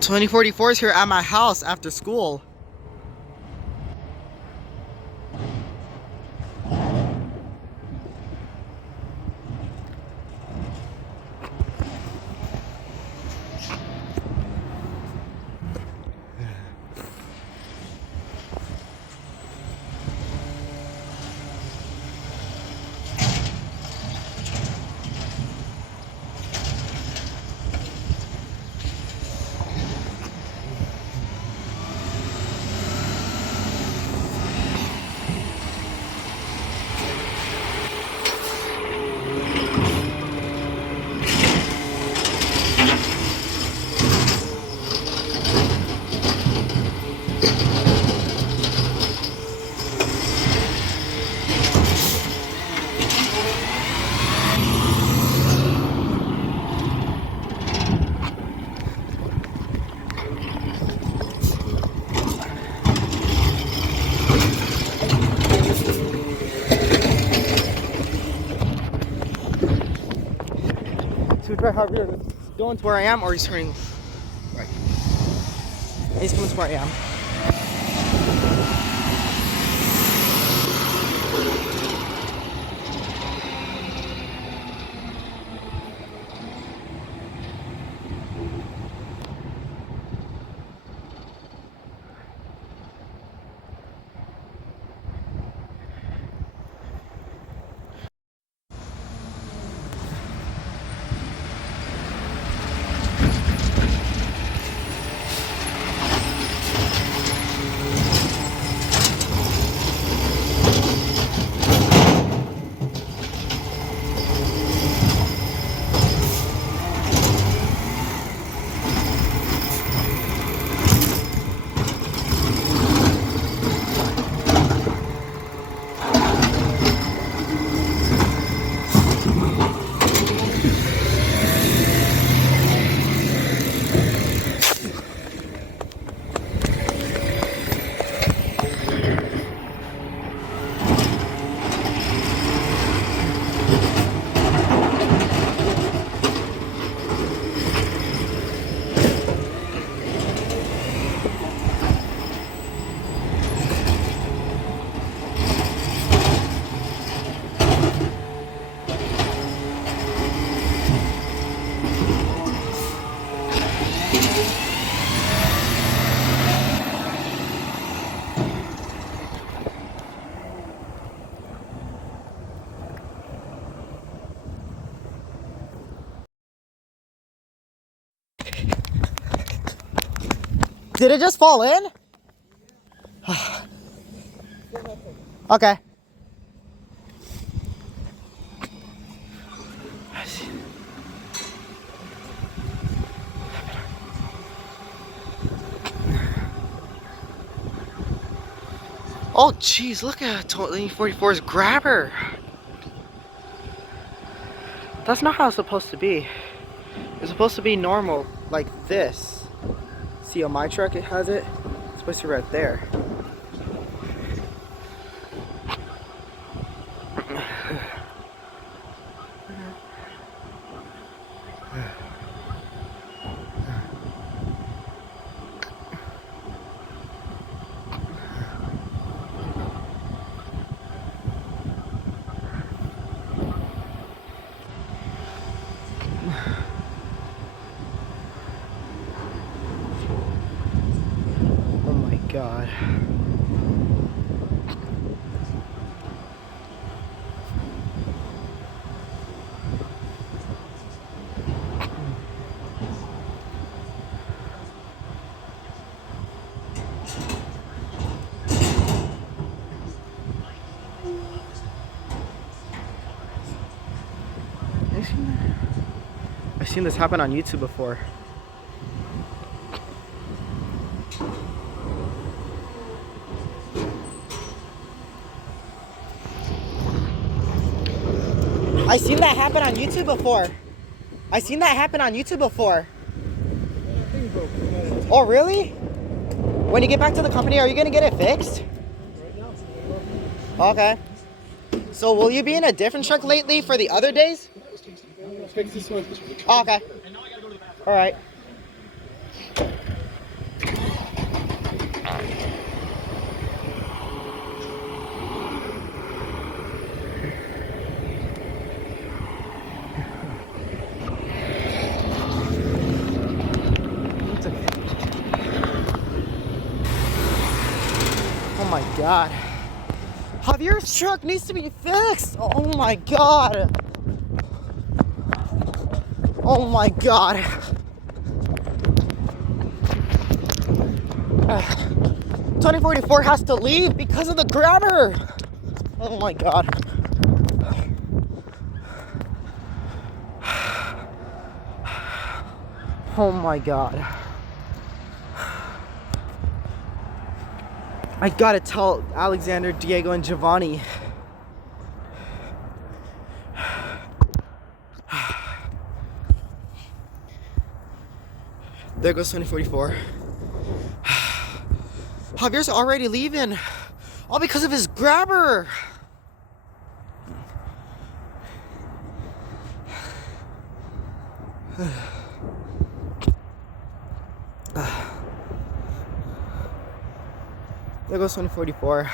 2044 is here at my house after school. So Javier is going to where I am, or he's turning right? He's coming to where I am. Did it just fall in? Okay. Oh jeez, look at 2044's grabber. That's not how it's supposed to be. It's supposed to be normal, like this. See on my truck it has it? It's supposed to be right there. God. I've seen this happen on YouTube before. I seen that happen on YouTube before. I seen that happen on YouTube before. Oh really? When you get back to the company, are you gonna get it fixed? Okay. So will you be in a different truck lately for the other days? Oh, okay. All right. god. Javier's truck needs to be fixed. Oh my god. Oh my god. 2044 has to leave because of the grabber. Oh my god. Oh my god. I gotta tell Alexander, Diego, and Giovanni. There goes 2044. Javier's already leaving. All because of his grabber. There goes 2044.